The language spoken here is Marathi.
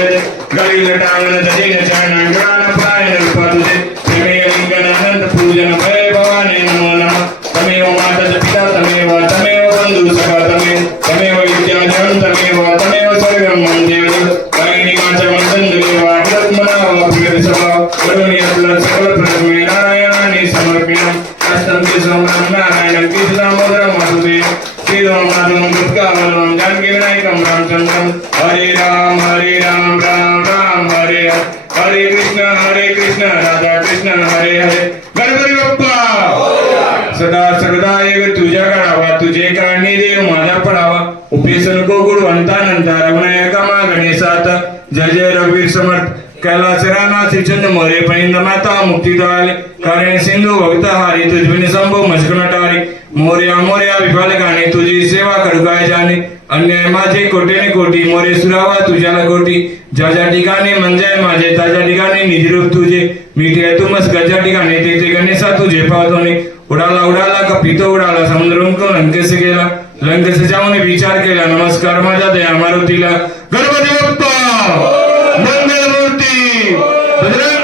जय गळी लटांगण दजिन चरण गणान प्रायण रूप तुझे तमेव लिंगनानंद पूजन भय भवानी नमो नमः तमेव माता पिता तमेव बंधु सखा तमेव विद्या जन तमेव सर्वं मंदेव कायिनी माचा मंदन देवा आत्मना प्रिय सभा करुणी आपला सकल प्रभू नारायणाने समर्पिणम अष्टम के समरम नारायणम कृष्णामोदरम मधुबे श्रीराम दुर्गावनम जानकी विनायकम रामचंद्रम हरे राम राम राम हरे हरे कृष्ण राधा कृष्ण हरे हरे गणपती बाप्पा सदा सगदा एक तुझ्या काढावा तुझे काढणी देव माझा पडावा उपेश नको गुणवंतानंता रघुनायका मा गणेशात जय जय रघुवीर समर्थ कैलास राणा श्रीचंद मोरे पैंद माता मुक्ती दाले कारण सिंधू भक्त हारी तुझबिन संभव मस्कनटारी मोर्या विफल गाणे तुझी सेवा करू काय जाणे अन्याय माझे कोटेने कोटी मोरे सुरावा तुझ्याला कोटी ज्या ठिकाणी म्हणजे माझे ताज्या ठिकाणी निजरूप तुझे मिठे तुमस गजा ठिकाणी तेथे गणेशा तुझे पावतोने उडाला कपितो उडाला समुद्रून को लंकेस गेला लंकेस जाऊन विचार केला नमस्कार माझ्या दया मारुतीला गणपती बाप्पा मंगल मूर्ती बजरंग